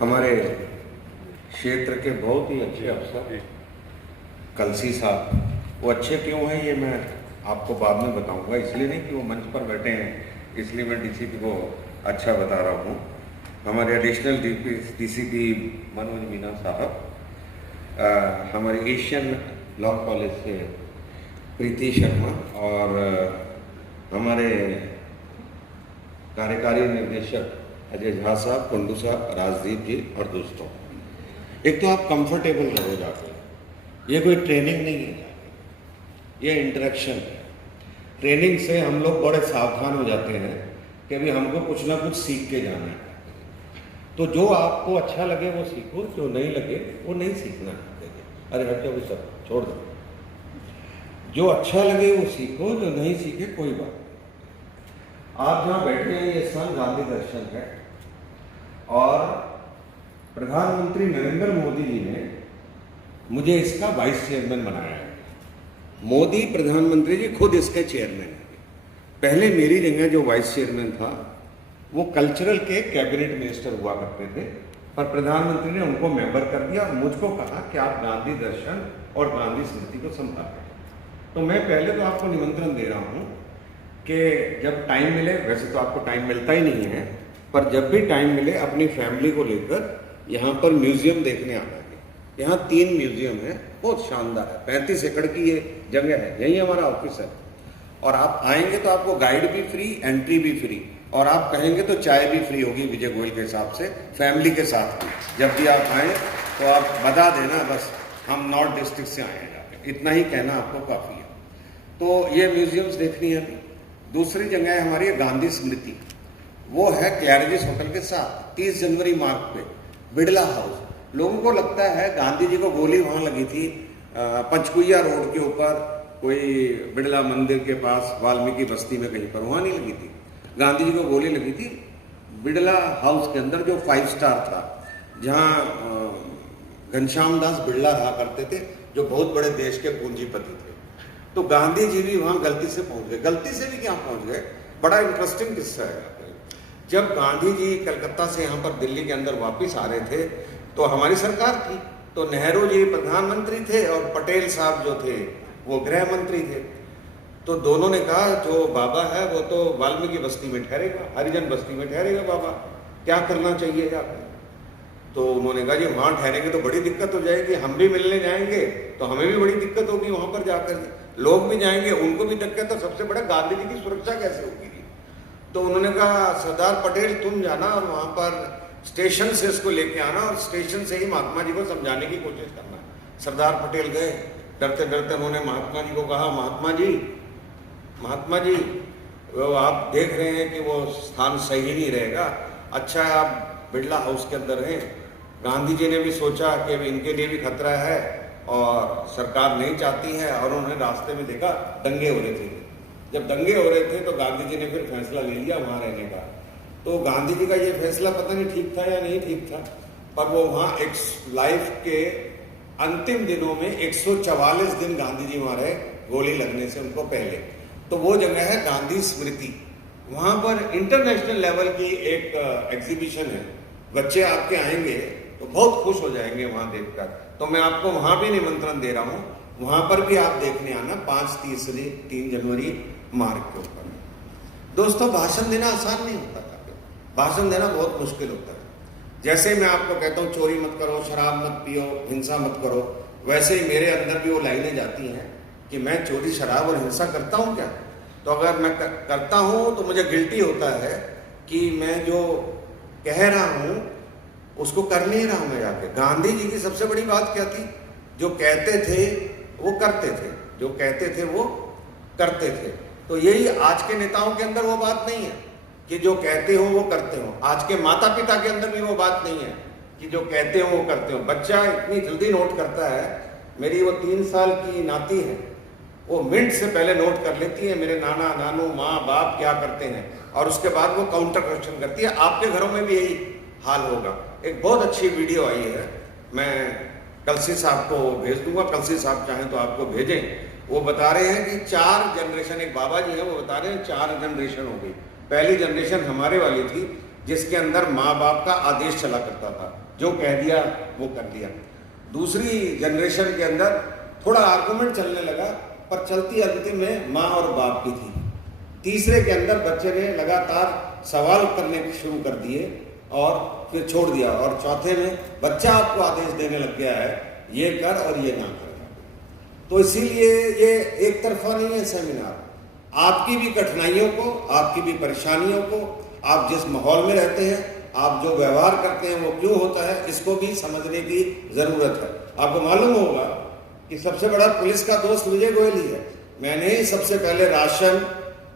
हमारे क्षेत्र के बहुत ही अच्छे अफसर कलसी साहब, वो अच्छे क्यों हैं ये मैं आपको बाद में बताऊंगा। इसलिए नहीं कि वो मंच पर बैठे हैं, इसलिए मैं डीसीपी को अच्छा बता रहा हूँ। हमारे एडिशनल डीसीपी मनोज मीना साहब, हमारे एशियन लॉ कॉलेज से प्रीति शर्मा और हमारे कार्यकारी निर्देशक अजय झा साहब, कुंडू साहब, राजदीप जी और दोस्तों, एक तो आप कंफर्टेबल रहो जाकर। ये कोई ट्रेनिंग नहीं है, ये इंटरेक्शन है। ट्रेनिंग से हम लोग बड़े सावधान हो जाते हैं कि अभी हमको कुछ ना कुछ सीख के जाना है। तो जो आपको अच्छा लगे वो सीखो, जो नहीं लगे वो नहीं सीखना है। अरे हट जाओ, सब छोड़ दो। जो अच्छा लगे वो सीखो, जो नहीं सीखे कोई बात नहीं। आप जहाँ बैठे हैं ये स्थान गांधी दर्शन है और प्रधानमंत्री नरेंद्र मोदी जी ने मुझे इसका वाइस चेयरमैन बनाया है। मोदी प्रधानमंत्री जी खुद इसके चेयरमैन हैं। पहले मेरी जगह जो वाइस चेयरमैन था वो कल्चरल के कैबिनेट मिनिस्टर हुआ करते थे, पर प्रधानमंत्री ने उनको मेंबर कर दिया और मुझको कहा कि आप गांधी दर्शन और गांधी स्मृति को संभालें। तो मैं पहले तो आपको निमंत्रण दे रहा हूँ कि जब टाइम मिले, वैसे तो आपको टाइम मिलता ही नहीं है, पर जब भी टाइम मिले अपनी फैमिली को लेकर यहाँ पर म्यूजियम देखने आना है। यहाँ 3 म्यूजियम है, बहुत शानदार है। 35 एकड़ की ये जगह है, यही हमारा ऑफिस है। और आप आएंगे तो आपको गाइड भी फ्री, एंट्री भी फ्री, और आप कहेंगे तो चाय भी फ्री होगी विजय गोयल के हिसाब से, फैमिली के साथ भी। जब भी आप आएँ तो आप बता देना बस हम नॉर्थ डिस्ट्रिक्ट से आए हैं, इतना ही कहना आपको काफ़ी है। तो ये म्यूजियम्स देखनी है। दूसरी जगह है हमारी गांधी स्मृति, वो है क्लैरिस होटल के साथ 30 जनवरी मार्ग पे बिड़ला हाउस। लोगों को लगता है गांधी जी को गोली वहाँ लगी थी पंचकुइया रोड के ऊपर, कोई बिड़ला मंदिर के पास वाल्मीकि बस्ती में कहीं पर, वहाँ नहीं लगी थी। गांधी जी को गोली लगी थी बिड़ला हाउस के अंदर, जो 5 स्टार था, जहाँ घनश्याम दास बिड़ला रहा करते थे, जो बहुत बड़े देश के पूंजीपति थे। तो गांधी जी भी वहाँ गलती से पहुँच गए। गलती से भी क्या पहुँच गए, बड़ा इंटरेस्टिंग किस्सा है। जब गांधी जी कलकत्ता से यहाँ पर दिल्ली के अंदर वापस आ रहे थे तो हमारी सरकार थी, तो नेहरू जी प्रधानमंत्री थे और पटेल साहब जो थे वो गृह मंत्री थे। तो दोनों ने कहा जो बाबा है वो तो वाल्मीकि बस्ती में ठहरेगा, हरिजन बस्ती में ठहरेगा, बाबा क्या करना चाहिए जाकर। तो उन्होंने कहा जी वहाँ ठहरेंगे तो बड़ी दिक्कत हो जाएगी, हम भी मिलने जाएंगे तो हमें भी बड़ी दिक्कत होगी, वहाँ पर जाकर लोग भी जाएंगे उनको भी दिक्कत, तो सबसे बड़ा गांधी जी की सुरक्षा कैसे होगी। तो उन्होंने कहा सरदार पटेल तुम जाना और वहाँ पर स्टेशन से इसको लेके आना और स्टेशन से ही महात्मा जी को समझाने की कोशिश करना। सरदार पटेल गए, डरते डरते उन्होंने महात्मा जी को कहा महात्मा जी वो आप देख रहे हैं कि वो स्थान सही नहीं रहेगा, अच्छा है आप बिड़ला हाउस के अंदर हैं। गांधी जी ने भी सोचा कि इनके लिए भी खतरा है और सरकार नहीं चाहती है, और उन्होंने रास्ते में देखा दंगे हो रहे थे। जब दंगे हो रहे थे तो गांधी जी ने फिर फैसला ले लिया वहाँ रहने का। तो गांधी जी का ये फैसला पता नहीं ठीक था या नहीं ठीक था, पर वो वहाँ एक लाइफ के अंतिम दिनों में 144 दिन गांधी जी वहाँ रहे, गोली लगने से उनको पहले। तो वो जगह है गांधी स्मृति। वहाँ पर इंटरनेशनल लेवल की एक एग्जीबिशन है, बच्चे आपके आएंगे तो बहुत खुश हो जाएंगे वहाँ देखकर। तो मैं आपको वहाँ भी निमंत्रण दे रहा हूँ, वहाँ पर भी आप देखने आना 3 जनवरी मार्ग के ऊपर। दोस्तों भाषण देना आसान नहीं होता था, भाषण देना बहुत मुश्किल होता है। जैसे मैं आपको कहता हूँ चोरी मत करो, शराब मत पियो, हिंसा मत करो, वैसे ही मेरे अंदर भी वो लाइनें जाती हैं कि मैं चोरी शराब और हिंसा करता हूँ क्या। तो अगर मैं करता हूँ तो मुझे गिल्टी होता है कि मैं जो कह रहा हूँ उसको कर नहीं रहा हूँ मैं जाके। गांधी जी की सबसे बड़ी बात क्या थी, जो कहते थे वो करते थे, जो कहते थे वो करते थे। तो यही आज के नेताओं के अंदर वो बात नहीं है कि जो कहते हो वो करते हो। आज के माता पिता के अंदर भी वो बात नहीं है कि जो कहते हो वो करते हो। बच्चा इतनी जल्दी नोट करता है, मेरी वो 3 साल की नाती है, वो मिनट से पहले नोट कर लेती है मेरे नाना नानू माँ बाप क्या करते हैं, और उसके बाद वो काउंटर क्वेश्चन करती है। आपके घरों में भी यही हाल होगा। एक बहुत अच्छी वीडियो आई है, मैं कलसी साहब को भेज दूंगा, कलसी साहब चाहें तो आपको भेजें। वो बता रहे हैं कि 4 जनरेशन, एक बाबा जी हैं वो बता रहे हैं 4 जनरेशन हो गई। पहली जनरेशन हमारे वाली थी जिसके अंदर माँ बाप का आदेश चला करता था, जो कह दिया वो कर दिया। दूसरी जनरेशन के अंदर थोड़ा आर्गुमेंट चलने लगा, पर चलती अंतिम में माँ और बाप की थी। तीसरे के अंदर बच्चे ने लगातार सवाल करने शुरू कर दिए और फिर छोड़ दिया, और चौथे में बच्चा आपको आदेश देने लग गया है ये कर और ये ना कर। तो इसीलिए ये एक तरफा नहीं है सेमिनार, आपकी भी कठिनाइयों को, आपकी भी परेशानियों को, आप जिस माहौल में रहते हैं, आप जो व्यवहार करते हैं वो क्यों होता है, इसको भी समझने की जरूरत है। आपको मालूम होगा कि सबसे बड़ा पुलिस का दोस्त विजय गोयल ही है। मैंने ही सबसे पहले राशन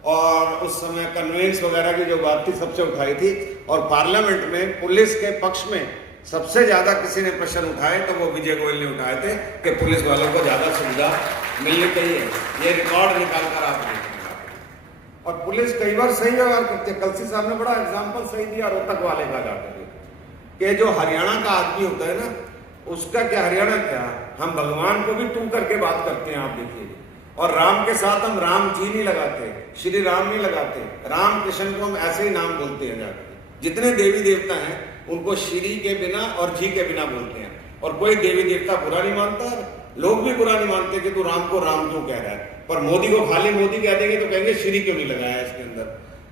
और उस समय कन्वेंस वगैरह की जो बात थी सबसे उठाई थी, और पार्लियामेंट में पुलिस के पक्ष में सबसे ज्यादा किसी ने प्रश्न उठाए तो वो विजय गोयल ने उठाए थे कि पुलिस वालों को ज्यादा सुविधा मिलनी चाहिए। ये रिकॉर्ड निकाल कर आप देखेंगे, और पुलिस कई बार सही व्यवहार करती है। कलसी साहब ने बड़ा एग्जाम्पल सही दिया रोहतक वाले का जाकर के, जो हरियाणा का आदमी होता है ना, उसका क्या, हरियाणा क्या, हम भगवान को भी तू करके बात करते हैं, आप देखिए। और राम के साथ हम राम जी नहीं लगाते, श्री राम नहीं लगाते, राम कृष्ण को हम ऐसे ही नाम बोलते हैं जाकर। जितने देवी देवता हैं उनको श्री के बिना और जी के बिना बोलते हैं, और कोई देवी देवता बुरा नहीं मानता, लोग भी बुरा नहीं मानते कि तू राम को राम क्यों कह रहा है। पर मोदी को खाली मोदी कह देंगे तो कहेंगे श्री क्यों नहीं लगाया इसके अंदर,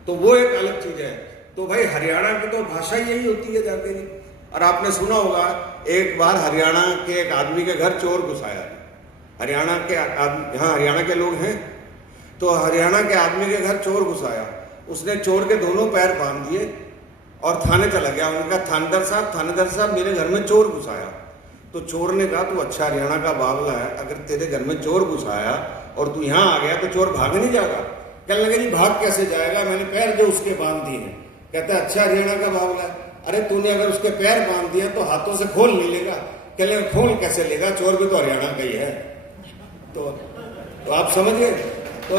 तो वो एक अलग चीज है। तो भाई हरियाणा की तो भाषा यही होती है जाके। और आपने सुना होगा एक बार हरियाणा के एक आदमी के घर चोर घुस आया। हरियाणा के यहाँ हरियाणा के लोग हैं, तो हरियाणा के आदमी के घर चोर घुस आया। उसने चोर के दोनों पैर बांध दिए और थाने चला गया। उनका थानेदार साहब मेरे घर में चोर घुस आया। तो चोर ने कहा तू अच्छा हरियाणा का बावला है, अगर तेरे घर में चोर घुस आया और तू यहाँ आ गया तो चोर भाग नहीं जाएगा। कहने लगे जी भाग कैसे जाएगा, मैंने पैर जो उसके बांध दिए हैं। कहता है अच्छा हरियाणा का बावला है, अरे तूने अगर उसके पैर बांध दिए तो हाथों से खोल नहीं लेगा। कहने लगे खोल कैसे लेगा, चोर भी तो हरियाणा का ही है। तो आप समझिए, तो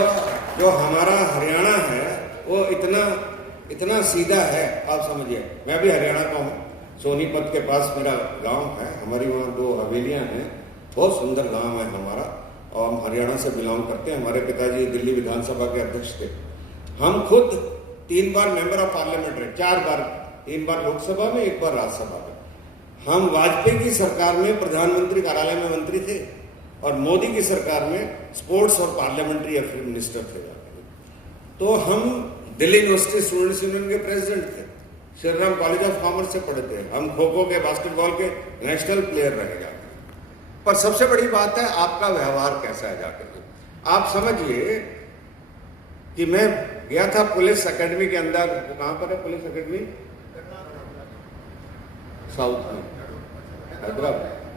जो हमारा हरियाणा है वो इतना सीधा है, आप समझिए। मैं भी हरियाणा का हूँ, सोनीपत के पास मेरा गांव है, हमारी वहाँ 2 हवेलियाँ हैं, बहुत सुंदर गांव है हमारा, और हम हरियाणा से बिलोंग करते हैं। हमारे पिताजी दिल्ली विधानसभा के अध्यक्ष थे। हम खुद 3 बार मेंबर ऑफ पार्लियामेंट रहे, 4 बार, 3 बार लोकसभा में, 1 बार राज्यसभा में। हम वाजपेयी की सरकार में प्रधानमंत्री कार्यालय में मंत्री थे, और मोदी की सरकार में स्पोर्ट्स और पार्लियामेंट्री अफेयर मिनिस्टर थे। तो हम दिल्ली यूनिवर्सिटी स्टूडेंट्स यूनियन के प्रेसिडेंट थे, श्रीराम कॉलेज ऑफ कॉमर्स से पढ़े थे हम, खो खो के, बास्केटबॉल के नेशनल प्लेयर रहे जाकर। पर सबसे बड़ी बात है आपका व्यवहार कैसा है जाकर के। आप समझिए कि मैं गया था पुलिस एकेडमी के अंदर, वो कहां पर है पुलिस एकेडमी, साउथ में,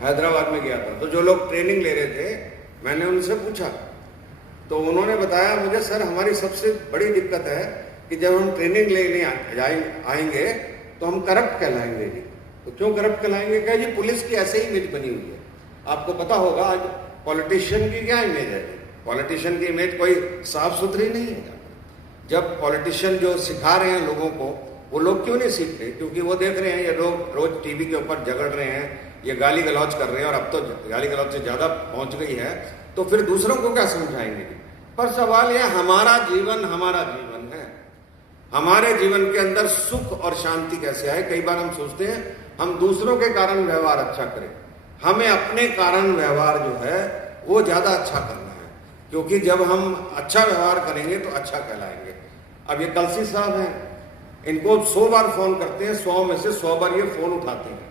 हैदराबाद में गया था। तो जो लोग ट्रेनिंग ले रहे थे, मैंने उनसे पूछा तो उन्होंने बताया मुझे, सर हमारी सबसे बड़ी दिक्कत है कि जब हम ट्रेनिंग लेने आएंगे तो हम करप्ट कहलाएंगे। जी तो क्यों करप्ट कहलाएंगे, क्या जी पुलिस की ऐसे ही इमेज बनी हुई है। आपको पता होगा आज पॉलिटिशियन की क्या इमेज है, पॉलिटिशियन की इमेज कोई साफ सुथरी नहीं है। जब पॉलिटिशियन जो सिखा रहे हैं लोगों को, वो लोग क्यों नहीं सीख रहे, क्योंकि वो देख रहे हैं ये लोग रोज टीवी के ऊपर झगड़ रहे हैं, ये गाली गलौज कर रहे हैं, और अब तो गाली गलौज से ज्यादा पहुंच गई है, तो फिर दूसरों को क्या समझाएंगे। पर सवाल यह हमारा जीवन है, हमारे जीवन के अंदर सुख और शांति कैसे आए। कई बार हम सोचते हैं हम दूसरों के कारण व्यवहार अच्छा करें, हमें अपने कारण व्यवहार जो है वो ज्यादा अच्छा करना है, क्योंकि जब हम अच्छा व्यवहार करेंगे तो अच्छा कहलाएंगे। अब ये कलसी साहब हैं, इनको 100 बार फोन करते हैं, 100 में से 100 बार ये फोन उठाते हैं।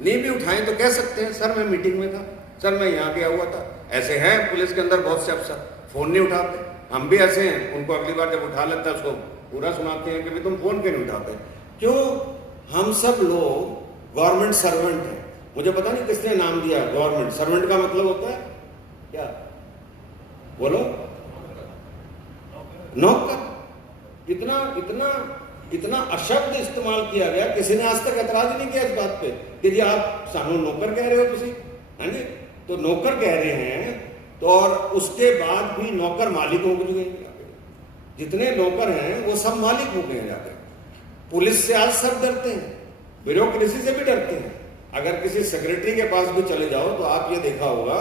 नहीं भी उठाएं तो कह सकते हैं सर मैं मीटिंग में था, सर मैं यहाँ गया हुआ था। ऐसे हैं पुलिस के अंदर बहुत से अफसर, फोन नहीं उठाते। हम भी ऐसे हैं, उनको अगली बार जब उठा लेता है उसको पूरा सुनाते हैं कि भाई तुम फोन क्यों नहीं उठाते। क्यों, हम सब लोग गवर्नमेंट सर्वेंट हैं। मुझे पता नहीं किसने नाम दिया गवर्नमेंट सर्वेंट का मतलब होता है क्या, बोलो, नौकर। इतना अशब्द इस्तेमाल किया गया, किसी ने आज तक एतराज नहीं किया इस बात पे कि जी आप सानू नौकर कह रहे हो तुसी, है जी। तो नौकर कह रहे हैं, तो और उसके बाद भी नौकर मालिक हो गए। जितने नौकर हैं वो सब मालिक हो गए जाकर। पुलिस से आज सब डरते हैं, ब्यूरोक्रेसी से भी डरते हैं। अगर किसी सेक्रेटरी के पास भी चले जाओ तो आप ये देखा होगा,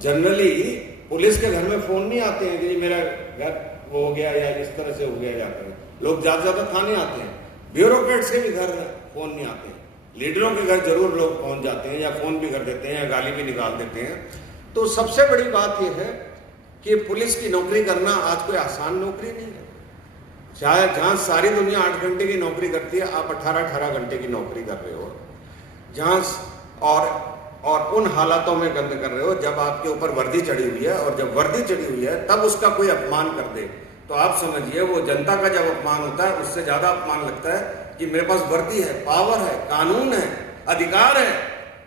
जनरली पुलिस के घर में फोन नहीं आते हैं कि मेरा घर हो गया या इस तरह से हो गया जाकर। लोग ज्यादा थाने आते हैं। ब्यूरोक्रेट्स के भी घर फोन नहीं आते हैं, लीडरों के घर जरूर लोग पहुंच जाते हैं, या फोन भी कर देते हैं, या गाली भी निकाल देते हैं। तो सबसे बड़ी बात यह है कि पुलिस की नौकरी करना आज कोई आसान नौकरी नहीं है। शायद जहाँ सारी दुनिया 8 घंटे की नौकरी करती है, आप 18-18 घंटे की नौकरी कर रहे हो, जहाँ और उन हालातों में गंद कर रहे हो जब आपके ऊपर वर्दी चढ़ी हुई है, और जब वर्दी चढ़ी हुई है तब उसका कोई अपमान कर दे तो आप समझिए वो जनता का जब अपमान होता है उससे ज्यादा अपमान लगता है कि मेरे पास वर्दी है, पावर है, कानून है, अधिकार है,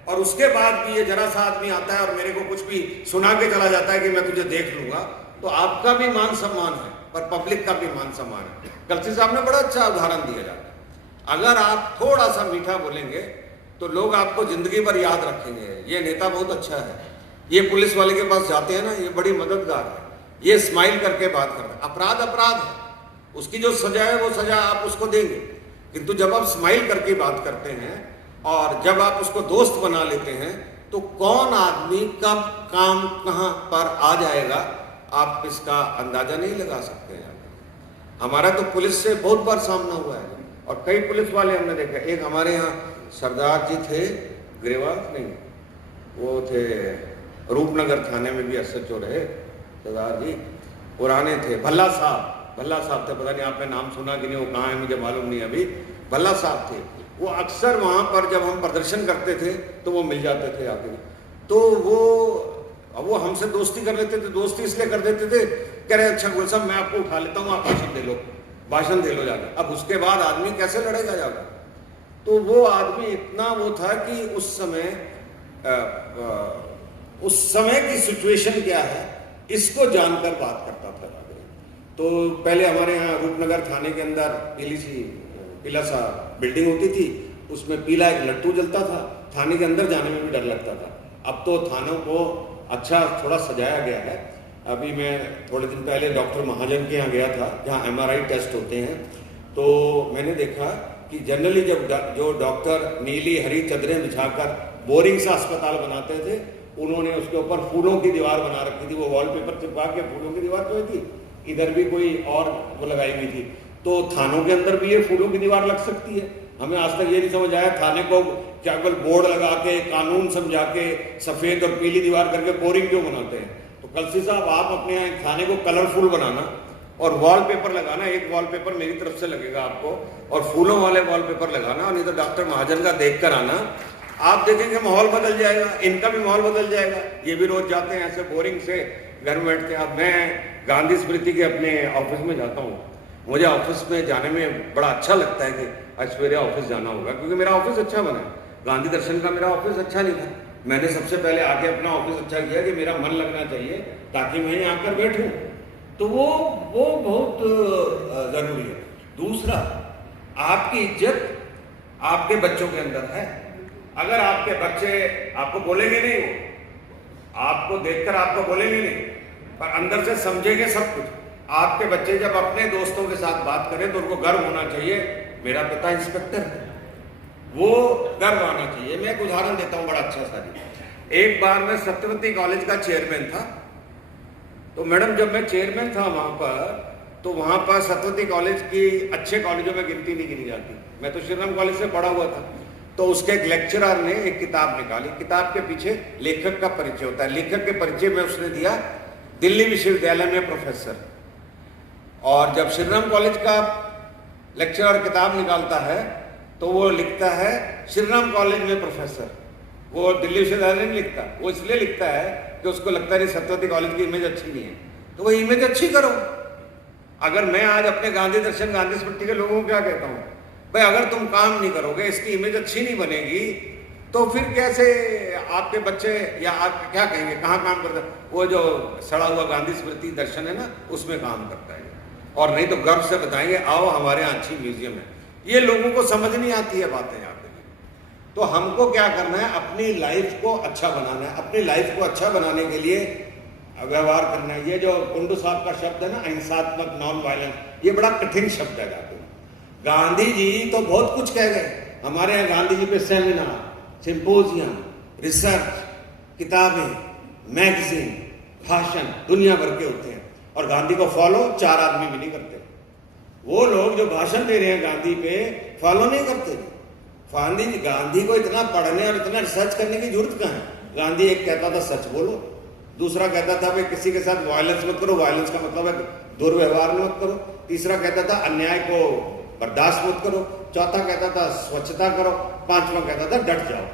और उसके बाद भी ये जरा सा आदमी आता है और मेरे को कुछ भी सुना के चला जाता है कि मैं तुझे देख लूंगा। तो आपका भी मान सम्मान है पर पब्लिक का भी मान सम्मान है। कलसी साहब ने बड़ा अच्छा उदाहरण दिया जाता है, अगर आप थोड़ा सा मीठा बोलेंगे तो लोग आपको जिंदगी भर याद रखेंगे, ये नेता बहुत अच्छा है, ये पुलिस वाले के पास जाते हैं ना, ये बड़ी मददगार है, ये स्माइल करके बात करता है। अपराध अपराध है, उसकी जो सजा है वो सजा आप उसको देंगे, किंतु जब आप स्माइल करके बात करते हैं और जब आप उसको दोस्त बना लेते हैं तो कौन आदमी कब काम कहां पर आ जाएगा आप इसका अंदाजा नहीं लगा सकते हैं। हमारा तो पुलिस से बहुत बार सामना हुआ है और कई पुलिस वाले हमने देखा। एक हमारे यहाँ सरदार जी थे, ग्रेवाल नहीं, वो थे रूपनगर थाने में भी SHO रहे सरदार जी, पुराने थे, भल्ला साहब थे, पता नहीं आपने नाम सुना कि नहीं, वो कहाँ है मुझे मालूम नहीं अभी। भल्ला साहब थे, वो अक्सर वहाँ पर जब हम प्रदर्शन करते थे तो वो मिल जाते थे आके, तो वो हमसे दोस्ती कर लेते थे। दोस्ती इसलिए कर देते थे, कह रहे अच्छा गुल साहब मैं आपको उठा लेता हूँ, आप भाषण दे लो जाकर। अब उसके बाद आदमी कैसे लड़ेगा जाकर? तो वो आदमी इतना वो था कि उस समय की सिचुएशन क्या है इसको जानकर बात करता था। तो पहले हमारे यहाँ रूपनगर थाने के अंदर पीला सा बिल्डिंग होती थी, उसमें पीला एक लट्टू जलता था, थाने के अंदर जाने में भी डर लगता था। अब तो थानों को अच्छा थोड़ा सजाया गया है। अभी मैं थोड़े दिन पहले डॉक्टर महाजन के यहाँ गया था जहाँ MRI टेस्ट होते हैं, तो मैंने देखा कि जनरली जब जो डॉक्टर नीली हरी चादरें बिछाकर बोरिंग सा अस्पताल बनाते थे, उन्होंने उसके ऊपर फूलों की दीवार बना रखी थी, वो वॉलपेपर चिपका के फूलों की दीवार जो थी, इधर भी कोई और वो लगाई हुई थी। तो थानों के अंदर भी ये फूलों की दीवार लग सकती है। हमें आज तक ये नहीं समझ आया थाने को क्या केवल बोर्ड लगा के कानून समझा के सफेद और पीली दीवार करके बोरिंग क्यों बनाते हैं? तो कलसी साहब आप अपने यहाँ थाने को कलरफुल बनाना और वॉलपेपर लगाना, एक वॉलपेपर मेरी तरफ से लगेगा आपको और फूलों वाले वॉलपेपर लगाना, नहीं तो डॉक्टर महाजन का देख कर आना, आप देखेंगे माहौल बदल जाएगा, इनका भी माहौल बदल जाएगा। ये भी रोज जाते हैं ऐसे बोरिंग से घर में बैठते हैं। अब मैं गांधी स्मृति के अपने ऑफिस में जाता हूँ, मुझे ऑफिस में जाने में बड़ा अच्छा लगता है कि आज सवेरे ऑफिस जाना होगा, क्योंकि मेरा ऑफिस अच्छा बना है। गांधी दर्शन का मेरा ऑफिस अच्छा नहीं था, मैंने सबसे पहले आके अपना ऑफिस अच्छा किया कि मेरा मन लगना चाहिए ताकि मैं यहाँ आकर बैठूँ, तो वो बहुत जरूरी है। दूसरा, आपकी इज्जत आपके बच्चों के अंदर है। अगर आपके बच्चे आपको बोलेंगे नहीं, वो आपको देखकर आपको बोलेंगे नहीं, पर अंदर से समझेंगे सब कुछ। आपके बच्चे जब अपने दोस्तों के साथ बात करें तो उनको गर्व होना चाहिए, मेरा पिता इंस्पेक्टर है, वो गर्व आना चाहिए। मैं एक उदाहरण देता हूँ बड़ा अच्छा सा जी। एक बार मैं सत्यवती कॉलेज का चेयरमैन था, तो मैडम जब मैं चेयरमैन था वहां पर, तो वहां पर सत्यवती कॉलेज की अच्छे कॉलेजों में गिनती नहीं गिनी जाती। मैं तो श्रीराम कॉलेज से पढ़ा हुआ था। तो उसके एक लेक्चरर ने एक किताब निकाली, किताब के पीछे लेखक का परिचय होता है, लेखक के परिचय में उसने दिया दिल्ली विश्वविद्यालय में प्रोफेसर। और जब श्रीराम कॉलेज का लेक्चरर किताब निकालता है तो वो लिखता है श्रीराम कॉलेज में प्रोफेसर, वो दिल्ली विश्वविद्यालय नहीं लिखता। वो इसलिए लिखता है कि उसको लगता है सत्यवती कॉलेज की इमेज अच्छी नहीं है, तो वो इमेज अच्छी करो। अगर मैं आज अपने गांधी दर्शन गांधी स्मृति के लोगों को क्या कहता हूँ, भाई अगर तुम काम नहीं करोगे, इसकी इमेज अच्छी नहीं बनेगी, तो फिर कैसे आपके बच्चे या आप क्या कहेंगे, कहाँ काम करता है? वो जो सड़ा हुआ गांधी स्मृति दर्शन है ना, उसमें काम करता है। और नहीं तो गर्व से बताएंगे आओ हमारे यहाँ अच्छी म्यूजियम है। ये लोगों को समझ नहीं आती है बातें यहाँ पे। तो हमको क्या करना है, अपनी लाइफ को अच्छा बनाना है। अपनी लाइफ को अच्छा बनाने के लिए व्यवहार करना है। ये जो कुंडू साहब का शब्द है ना, अहिंसात्मक नॉन वायलेंस, ये बड़ा कठिन शब्द है। गांधी जी तो बहुत कुछ कह गए। हमारे यहाँ गांधी जी पे सेमिनार, सिंपोजियम, रिसर्च, किताबें, मैगजीन, भाषण दुनिया भर के होते हैं, और गांधी को फॉलो 4 आदमी भी नहीं करते। वो लोग जो भाषण दे रहे हैं गांधी पे फॉलो नहीं करते। गांधी को इतना पढ़ने और इतना रिसर्च करने की जरूरत कहाँ है। गांधी एक कहता था सच बोलो, दूसरा कहता था भाई किसी के साथ वायलेंस मत करो, वायलेंस का मतलब है दुर्व्यवहार मत करो, तीसरा कहता था अन्याय को बर्दाश्त मत करो, चौथा कहता था स्वच्छता करो, पांचवा कहता था डट जाओ।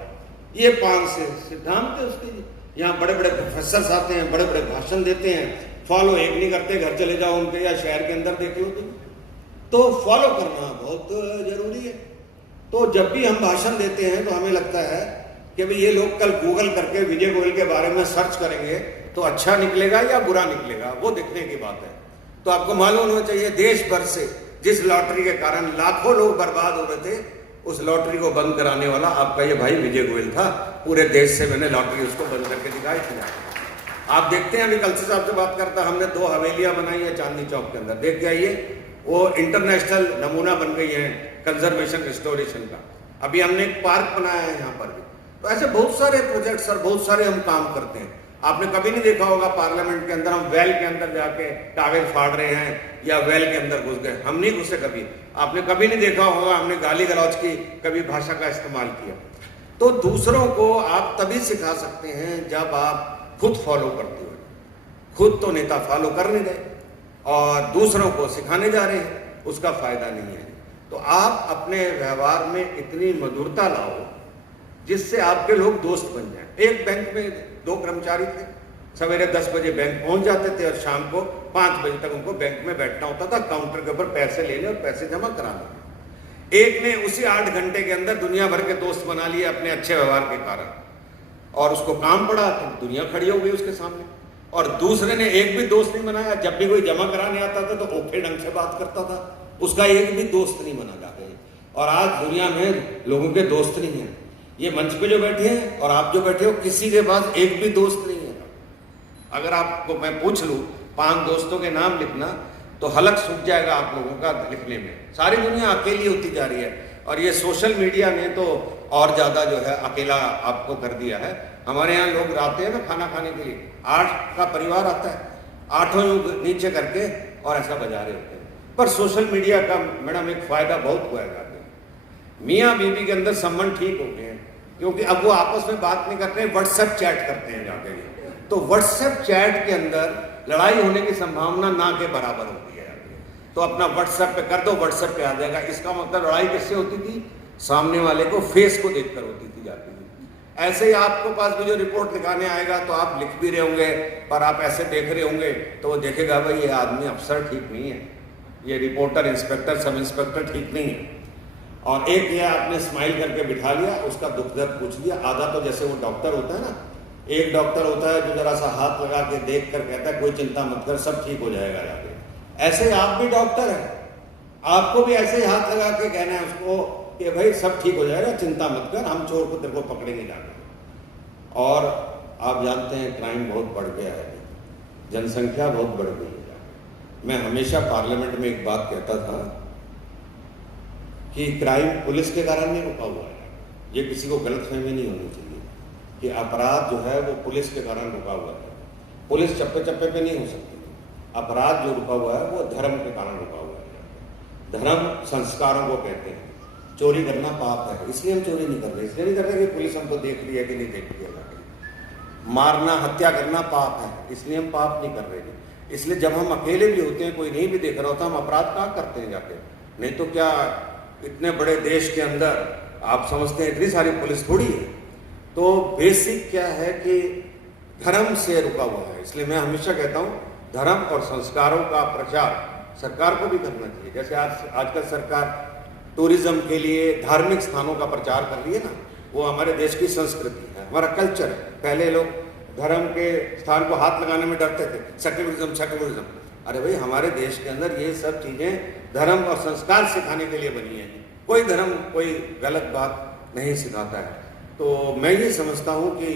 ये 5 सिद्धांत थे उसके। यहाँ बड़े बड़े प्रोफेसर आते हैं, बड़े बड़े भाषण देते हैं, फॉलो एक नहीं करते। घर चले जाओ उनके या शहर के अंदर देख लो तो फॉलो करना बहुत जरूरी है। तो जब भी हम भाषण देते हैं तो हमें लगता है कि भाई ये लोग कल गूगल करके विजय गोयल के बारे में सर्च करेंगे तो अच्छा निकलेगा या बुरा निकलेगा, वो देखने की बात है। तो आपको मालूम होना चाहिए देश भर से जिस लॉटरी के कारण लाखों लोग बर्बाद हो रहे थे, उस लॉटरी को बंद कराने वाला आपका ये भाई विजय गोयल था। पूरे देश से मैंने लॉटरी उसको बंद करके दिखाई थी। आप देखते हैं, अभी कलसी साहब से बात करता, हमने 2 हवेलियां बनाई है चांदनी चौक के अंदर, देख के आइए। वो इंटरनेशनल नमूना बन गई है कंजर्वेशन रिस्टोरेशन का। अभी हमने एक पार्क बनाया है यहाँ पर भी। तो ऐसे बहुत सारे प्रोजेक्ट्स और बहुत सारे हम काम करते हैं। आपने कभी नहीं देखा होगा पार्लियामेंट के अंदर हम वेल के अंदर जाके कागज फाड़ रहे हैं या वेल के अंदर घुस गए, हम नहीं घुसे कभी। आपने कभी नहीं देखा होगा हमने गाली गलौज की कभी भाषा का इस्तेमाल किया। तो दूसरों को आप तभी सिखा सकते हैं जब आप खुद फॉलो करते हो। खुद तो नेता फॉलो कर नहीं रहे और दूसरों को सिखाने जा रहे हैं, उसका फायदा नहीं है। तो आप अपने व्यवहार में इतनी मधुरता लाओ जिससे आपके लोग दोस्त बन जाएं। एक बैंक में 2 कर्मचारी थे, सवेरे 10 बजे बैंक पहुंच जाते थे और शाम को 5 बजे तक उनको बैंक में बैठना होता था, काउंटर के ऊपर पैसे लेने और पैसे जमा कराने। एक ने उसी 8 घंटे के अंदर दुनिया भर के दोस्त बना लिए अपने अच्छे व्यवहार के कारण, और उसको काम पड़ा तो दुनिया खड़ी हो गई उसके सामने। और दूसरे ने एक भी दोस्त नहीं बनाया, जब भी कोई जमा कराने आता था तो ओखे ढंग से बात करता था, उसका एक भी दोस्त नहीं बना जाते। और आज दुनिया में लोगों के दोस्त नहीं है। ये मंच पे जो बैठे हैं और आप जो बैठे हो, किसी के पास एक भी दोस्त नहीं है। अगर आपको मैं पूछ लूं 5 दोस्तों के नाम लिखना तो हलक सूख जाएगा आप लोगों का लिखने में। सारी दुनिया अकेली होती जा रही है और ये सोशल मीडिया ने तो और ज्यादा जो है अकेला आपको कर दिया है। हमारे यहाँ लोग आते हैं ना खाना खाने के लिए, 8 का परिवार आता है, 8 नीचे करके और ऐसा बजा रहे होते हैं। पर सोशल मीडिया का मैडम एक फायदा बहुत हुआ है। मियाँ बीवी के अंदर संबंध ठीक हो गए हैं क्योंकि अब वो आपस में बात नहीं करते हैं, व्हाट्सएप चैट करते हैं जाके। तो व्हाट्सएप चैट के अंदर लड़ाई होने की संभावना ना के बराबर होती है। तो अपना व्हाट्सएप पे कर दो, व्हाट्सएप पे आ जाएगा। इसका मतलब लड़ाई किससे होती थी? सामने वाले को फेस को देखकर होती थी जाती थी। ऐसे ही आपको पास भी जो रिपोर्ट दिखाने आएगा तो आप लिख भी रहे होंगे, पर आप ऐसे देख रहे होंगे तो वो देखेगा भाई ये आदमी अफसर ठीक नहीं है, ये रिपोर्टर इंस्पेक्टर सब इंस्पेक्टर ठीक नहीं है। और एक ये आपने स्माइल करके बिठा लिया, उसका दुख दर्द पूछ लिया। आधा तो जैसे वो डॉक्टर होता है ना, एक डॉक्टर होता है जो जरा सा हाथ लगा के देख कर कहता है कोई चिंता मत कर सब ठीक हो जाएगा जाके। ऐसे आप भी डॉक्टर हैं, आपको भी ऐसे ही हाथ लगा के कहना है उसको कि भाई सब ठीक हो जाएगा, चिंता मत कर, हम चोर को तेरे को पकड़ेंगे जाकर। और आप जानते हैं क्राइम बहुत बढ़ गया है, जनसंख्या बहुत बढ़ गई है। मैं हमेशा पार्लियामेंट में एक बात कहता था कि क्राइम पुलिस के कारण नहीं रुका हुआ है। ये किसी को गलतफहमी नहीं होनी चाहिए कि अपराध जो है वो पुलिस के कारण रुका हुआ है। पुलिस चप्पे चप्पे पे नहीं हो सकती। अपराध जो रुका हुआ है वो धर्म के कारण रुका हुआ है। धर्म संस्कारों को कहते हैं। चोरी करना पाप है, इसलिए हम चोरी नहीं कर रहे। इसलिए नहीं कर रहे कि पुलिस हमको देख रही है कि नहीं देख रही है। मारना हत्या करना पाप है, इसलिए हम पाप नहीं कर रहे। इसलिए जब हम अकेले भी होते हैं, कोई नहीं भी देख रहा होता, हम अपराध कहाँ करते हैं जाके। नहीं तो क्या इतने बड़े देश के अंदर आप समझते हैं इतनी सारी पुलिस थोड़ी है। तो बेसिक क्या है कि धर्म से रुका हुआ है। इसलिए मैं हमेशा कहता हूँ धर्म और संस्कारों का प्रचार सरकार को भी करना चाहिए। जैसे आजकल सरकार टूरिज्म के लिए धार्मिक स्थानों का प्रचार कर रही है ना, वो हमारे देश की संस्कृति है, हमारा कल्चर है। पहले लोग धर्म के स्थान को हाथ लगाने में डरते थे, सेक्युलरिज्म सेक्युलरिज्म। अरे भाई हमारे देश के अंदर ये सब चीज़ें धर्म और संस्कार सिखाने के लिए बनी है। कोई धर्म कोई गलत बात नहीं सिखाता है। तो मैं ये समझता हूँ कि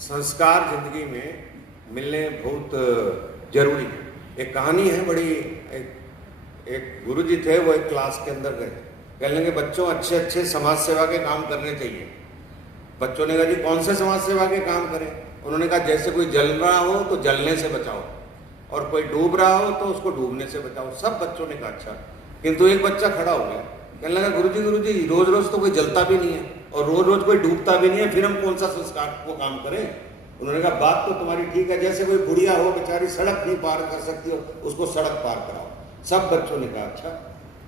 संस्कार जिंदगी में मिलने बहुत जरूरी है। एक कहानी है बड़ी, एक गुरुजी थे, वो एक क्लास के अंदर गए, कह लेंगे बच्चों अच्छे अच्छे समाज सेवा के काम करने चाहिए। बच्चों ने कहा जी कौन से समाज सेवा के काम करें? उन्होंने कहा जैसे कोई जल रहा हो तो जलने से बचाओ, और कोई डूब रहा हो तो उसको डूबने से बचाओ। सब बच्चों ने कहा अच्छा। किंतु एक बच्चा खड़ा हो गया, कहने लगा गुरुजी रोज रोज तो कोई जलता भी नहीं है और रोज रोज कोई डूबता भी नहीं है, फिर हम कौन सा संस्कार को काम करें। उन्होंने कहा बात तो तुम्हारी ठीक है, जैसे कोई बुढ़िया हो बेचारी सड़क नहीं पार कर सकती हो, उसको सड़क पार कराओ। सब बच्चों ने कहा अच्छा।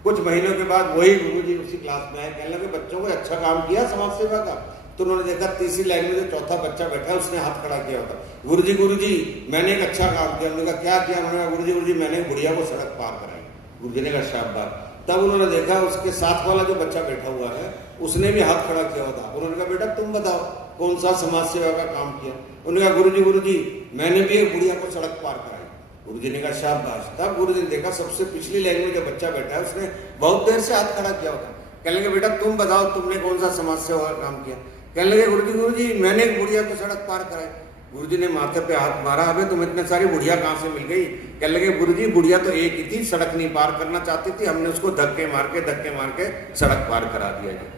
कुछ महीनों के बाद वही गुरुजी उसी क्लास में आए, कहने लगे बच्चों को अच्छा काम किया समाज सेवा का। तो उन्होंने देखा तीसरी लाइन में जो चौथा बच्चा बैठा है उसने हाथ खड़ा किया होता, गुरुजी मैंने एक अच्छा काम किया। उन्होंने कहा क्या किया? उन्होंने कहा गुरुजी मैंने बुढ़िया को सड़क पार कराई। गुरुजी ने कहा शाबाश। तब उन्होंने देखा उसके साथ वाला जो बच्चा बैठा हुआ है उसने भी हाथ खड़ा किया होता। उन्होंने कहा बेटा तुम बताओ कौन सा समाज सेवा का काम किया? उन्होंने कहा गुरुजी मैंने भी एक बुढ़िया को सड़क पार कराई। गुरुजी ने कहा शाबाश। तब गुरुजी ने देखा सबसे पिछली लाइन में जो बच्चा बैठा है उसने बहुत देर से हाथ खड़ा किया होता। कहने लगे बेटा तुम बताओ तुमने कौन सा समाज सेवा का काम किया? कहने लगे गुरुजी मैंने एक बुढ़िया को सड़क पार कराई। गुरुजी ने माथे पे हाथ मारा, अबे तुम इतने सारी बुढ़िया कहाँ से मिल गई? कहने लगे गुरुजी बुढ़िया तो एक ही थी, सड़क नहीं पार करना चाहती थी, हमने उसको धक्के मार के सड़क पार करा दिया जी।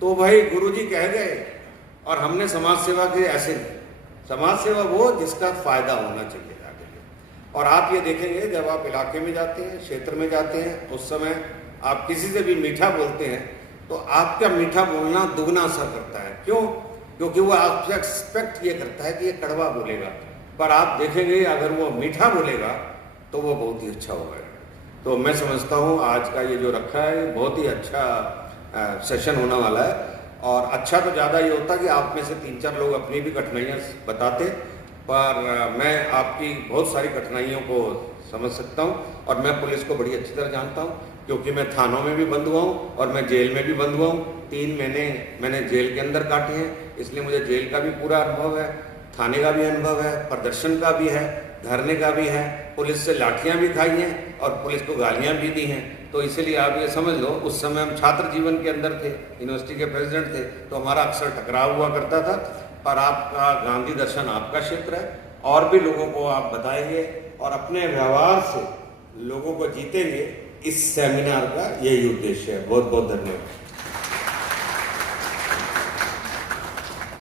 तो भाई गुरुजी कह गए और हमने समाज सेवा के ऐसे, समाज सेवा वो जिसका फायदा होना चाहिए आगे। और आप ये देखेंगे जब आप इलाके में जाते हैं, क्षेत्र में जाते हैं, उस समय आप किसी से भी मीठा बोलते हैं तो आपका मीठा बोलना दुगना असर करता है। क्यों? क्योंकि वो आपसे एक्सपेक्ट ये करता है कि ये कड़वा बोलेगा, पर आप देखेंगे अगर वो मीठा बोलेगा तो वो बहुत ही अच्छा होगा। तो मैं समझता हूँ आज का ये जो रखा है बहुत ही अच्छा सेशन होने वाला है। और अच्छा तो ज़्यादा ये होता कि आप में से 3-4 लोग अपनी भी कठिनाइयाँ बताते, पर मैं आपकी बहुत सारी कठिनाइयों को समझ सकता हूँ और मैं पुलिस को बड़ी अच्छी तरह जानता हूँ, क्योंकि मैं थानों में भी बंद हुआ हूँ और मैं जेल में भी बंद हुआ हूँ। 3 महीने मैंने जेल के अंदर काटे हैं, इसलिए मुझे जेल का भी पूरा अनुभव है, थाने का भी अनुभव है, प्रदर्शन का भी है, धरने का भी है, पुलिस से लाठियाँ भी खाई हैं और पुलिस को गालियाँ भी दी हैं। तो इसीलिए आप ये समझ लो उस समय हम छात्र जीवन के अंदर थे, यूनिवर्सिटी के प्रेसिडेंट थे, तो हमारा अक्सर टकराव हुआ करता था। पर आपका गांधी दर्शन आपका क्षेत्र है, और भी लोगों को आप बताएंगे और अपने व्यवहार से लोगों को जीतेंगे। इस सेमिनार का यही उद्देश्य है। बहुत बहुत धन्यवाद।